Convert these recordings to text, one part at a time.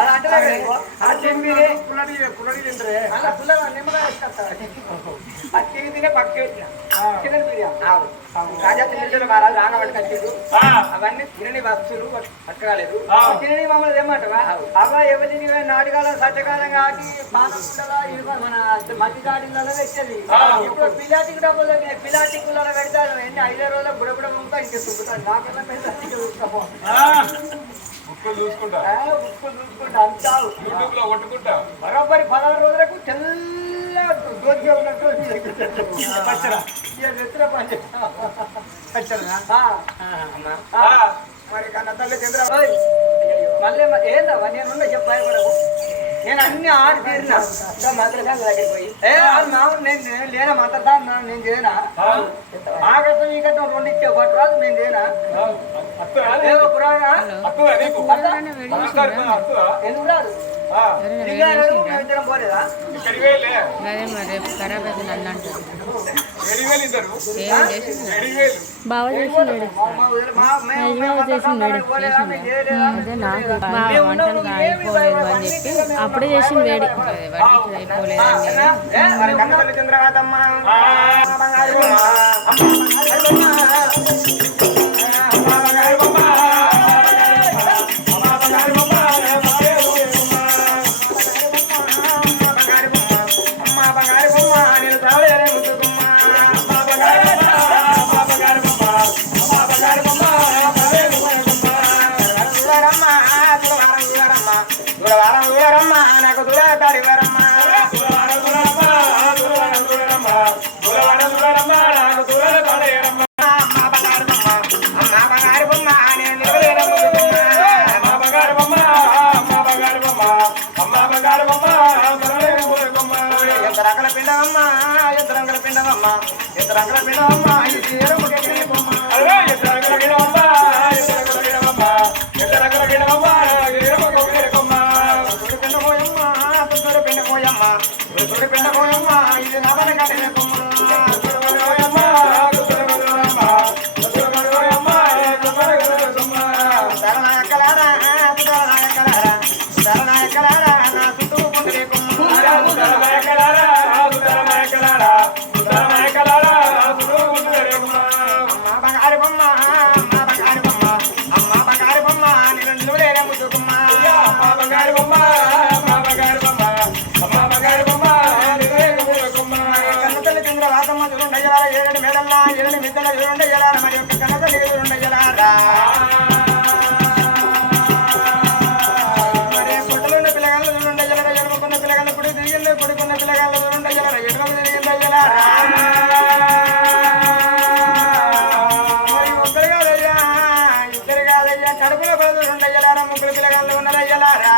అలా అంటే పుల్లడి తింటారే అలా పుల్లగా నిమ్మకాయ అతికి తినే పక్క చికెన్ బిర్యానీ రాజా తిండి వారాలు రానవాడికి వచ్చిండు అవన్నీ తినని వస్తువులు పట్టుకోలేదు తినని మమ్మల్ని ఏమంటావా అవ్వ ఎవరిని నాటకాలం సత్యకాలం కాకి మన మధ్యదాడిలలో పెట్టేది ఇప్పుడు పిలాటిక్ డబ్బులు పిలాటిక్లలో పెడతాను ఎన్ని 5 రోజుల బుడబుడ ముంక ఇంక చూపుతాను నాకన్నా చూసుకుంటా అంతా బరోబరి 16 రోజులకు తెల్ల దోతిగా ఉన్నట్టు మరి కన్న తల్లి చంద్రబాబు మళ్ళీ ఏందవ్వ నేనున్నా చెప్పు భయపడకు నేను అన్ని ఆడి తీరినా మంత్రసాల దగ్గరికి పోయి మామూలు నేను లేనా మంత్రసాల నేను చేయనా ఆగతం ఈ గతం 2 ఇచ్చే ఒకటి రాదు నేను చేయనా పురాణ ఎందుకు రాదు పోలేదా బాగా చేసిండు వంటలు అయిపోలేదు అని చెప్పి అప్పుడే చేసిండు వేడి అయిపోలేదు నాకు దూరా తాడివారమ్మా ఎంత రంగుల పిండమమ్మా ఎంత రంగుల పిండమమ్మా ఎంత రంగుల పిండమమ్మా ఇది కడుపులో బదులు ఉండయ్యలారా ముగ్గురు పిల్లగాళ్ళు ఉన్నారయ్యలారా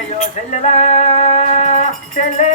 అయ్యో చెల్లెలా చెల్లె